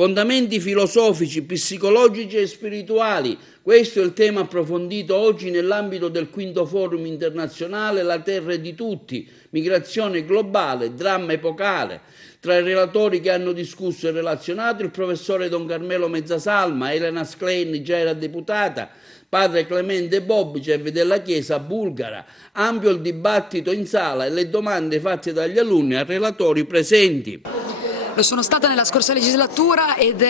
fondamenti filosofici, psicologici e spirituali. Questo è il tema approfondito oggi nell'ambito del quinto forum internazionale La Terra è di tutti, migrazione globale, dramma epocale. Tra i relatori che hanno discusso e relazionato il professore Don Carmelo Mezzasalma, Elena Schlein, già era deputata, padre Clemente Bobicev della Chiesa bulgara. Ampio il dibattito in sala e le domande fatte dagli alunni ai relatori presenti. Lo sono stata nella scorsa legislatura ed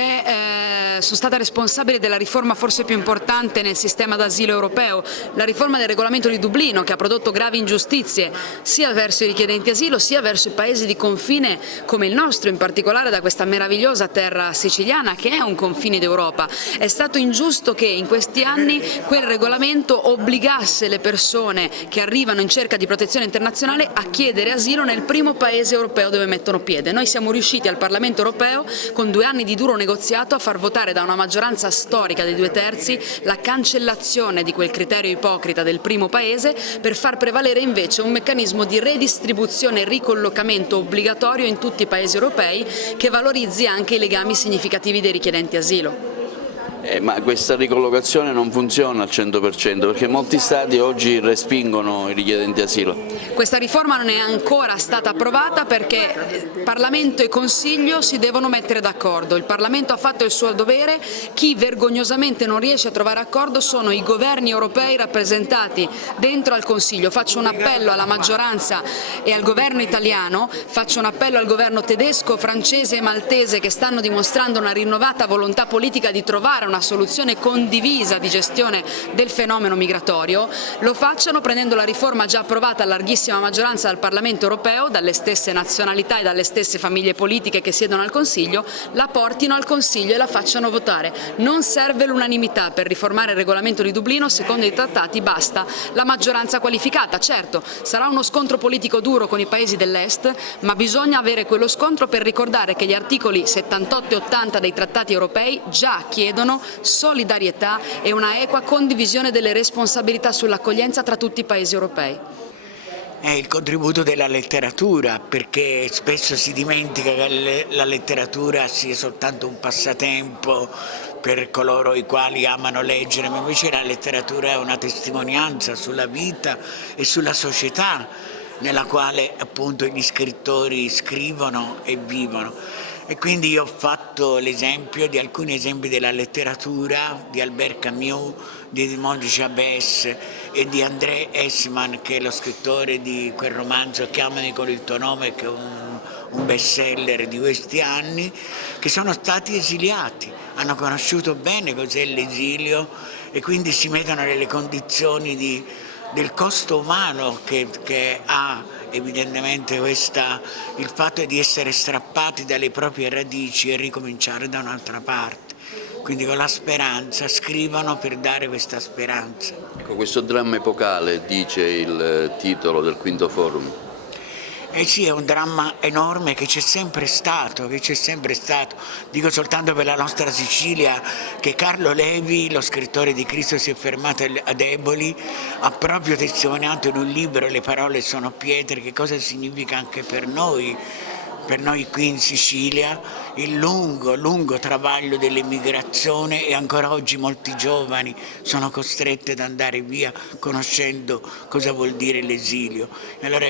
sono stata responsabile della riforma forse più importante nel sistema d'asilo europeo, la riforma del regolamento di Dublino, che ha prodotto gravi ingiustizie sia verso i richiedenti asilo sia verso i paesi di confine come il nostro, in particolare da questa meravigliosa terra siciliana che è un confine d'Europa. È stato ingiusto che in questi anni quel regolamento obbligasse le persone che arrivano in cerca di protezione internazionale a chiedere asilo nel primo paese europeo dove mettono piede. Noi siamo riusciti al Parlamento europeo, con 2 anni di duro negoziato, a far votare da una maggioranza storica dei 2/3 la cancellazione di quel criterio ipocrita del primo paese per far prevalere invece un meccanismo di redistribuzione e ricollocamento obbligatorio in tutti i paesi europei che valorizzi anche i legami significativi dei richiedenti asilo. Ma questa ricollocazione non funziona al 100% perché molti Stati oggi respingono i richiedenti asilo. Questa riforma non è ancora stata approvata perché Parlamento e Consiglio si devono mettere d'accordo. Il Parlamento ha fatto il suo dovere, chi vergognosamente non riesce a trovare accordo sono i governi europei rappresentati dentro al Consiglio. Faccio un appello alla maggioranza e al governo italiano, faccio un appello al governo tedesco, francese e maltese che stanno dimostrando una rinnovata volontà politica di trovare una soluzione condivisa di gestione del fenomeno migratorio, lo facciano prendendo la riforma già approvata a larghissima maggioranza dal Parlamento europeo, dalle stesse nazionalità e dalle stesse famiglie politiche che siedono al Consiglio, la portino al Consiglio e la facciano votare. Non serve l'unanimità per riformare il regolamento di Dublino, secondo i trattati basta la maggioranza qualificata. Certo, sarà uno scontro politico duro con i paesi dell'Est, ma bisogna avere quello scontro per ricordare che gli articoli 78 e 80 dei trattati europei già chiedono solidarietà e una equa condivisione delle responsabilità sull'accoglienza tra tutti i paesi europei. È il contributo della letteratura, perché spesso si dimentica che la letteratura sia soltanto un passatempo per coloro i quali amano leggere, ma invece la letteratura è una testimonianza sulla vita e sulla società nella quale appunto gli scrittori scrivono e vivono. E quindi io ho fatto l'esempio di alcuni esempi della letteratura, di Albert Camus, di Edmond Jabès e di André Hesseman, che è lo scrittore di quel romanzo Chiamami con il tuo nome, che è un bestseller di questi anni, che sono stati esiliati, hanno conosciuto bene cos'è l'esilio e quindi si mettono nelle condizioni del costo umano che ha evidentemente il fatto di essere strappati dalle proprie radici e ricominciare da un'altra parte. Quindi con la speranza scrivono per dare questa speranza. Ecco, questo dramma epocale, dice il titolo del quinto forum. Eh sì, è un dramma enorme che c'è sempre stato, Dico soltanto per la nostra Sicilia che Carlo Levi, lo scrittore di Cristo si è fermato ad Eboli, ha proprio testimoniato in un libro Le parole sono pietre, che cosa significa anche per noi qui in Sicilia, il lungo travaglio dell'emigrazione, e ancora oggi molti giovani sono costretti ad andare via conoscendo cosa vuol dire l'esilio. Allora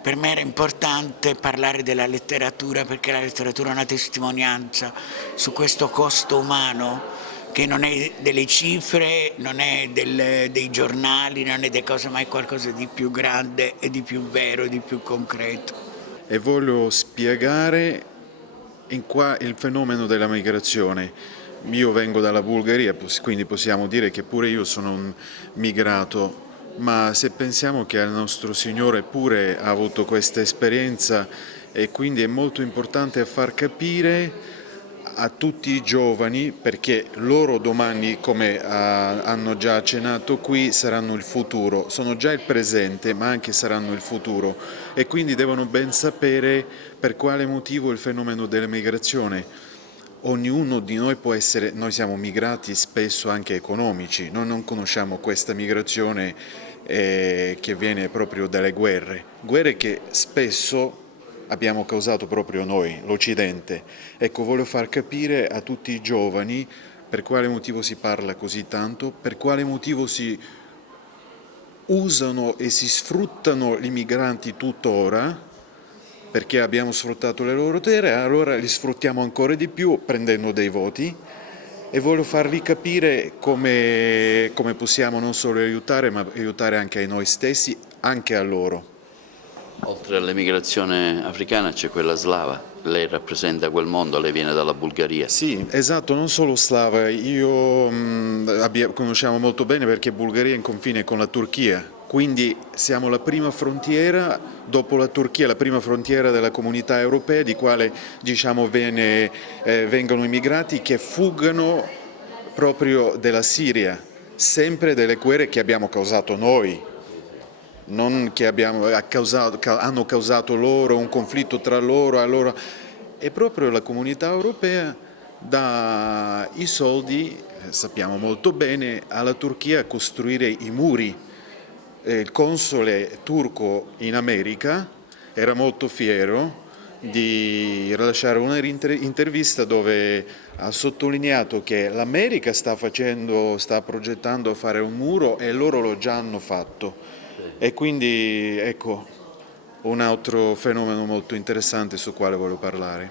per me era importante parlare della letteratura, perché la letteratura è una testimonianza su questo costo umano che non è delle cifre, non è dei giornali, non è delle cose, ma è qualcosa di più grande e di più vero, di più concreto. E voglio spiegare il fenomeno della migrazione. Io vengo dalla Bulgaria, quindi possiamo dire che pure io sono un migrato, ma se pensiamo che il nostro Signore pure ha avuto questa esperienza, e quindi è molto importante far capire a tutti i giovani, perché loro domani, come hanno già accennato qui, saranno il futuro, sono già il presente ma anche saranno il futuro, e quindi devono ben sapere per quale motivo il fenomeno della migrazione. Ognuno di noi può essere, noi siamo migrati spesso anche economici, noi non conosciamo questa migrazione che viene proprio dalle guerre che spesso abbiamo causato proprio noi, l'Occidente. Ecco, voglio far capire a tutti i giovani per quale motivo si parla così tanto, per quale motivo si usano e si sfruttano gli immigranti tuttora, perché abbiamo sfruttato le loro terre, allora li sfruttiamo ancora di più prendendo dei voti, e voglio farvi capire come possiamo non solo aiutare, ma aiutare anche a noi stessi, anche a loro. Oltre all'emigrazione africana c'è quella slava, lei rappresenta quel mondo, lei viene dalla Bulgaria. Sì, esatto, non solo slava, conosciamo molto bene perché Bulgaria è in confine con la Turchia, quindi siamo la prima frontiera, dopo la Turchia, la prima frontiera della comunità europea, di quale diciamo vengono immigrati che fuggono proprio della Siria, sempre delle guerre che abbiamo causato noi. Non che hanno causato loro un conflitto tra loro, allora è proprio la comunità europea dà i soldi, sappiamo molto bene, alla Turchia a costruire i muri. Il console turco in America era molto fiero di rilasciare una intervista dove ha sottolineato che l'America sta progettando a fare un muro e loro lo già hanno fatto. E quindi ecco un altro fenomeno molto interessante sul quale voglio parlare.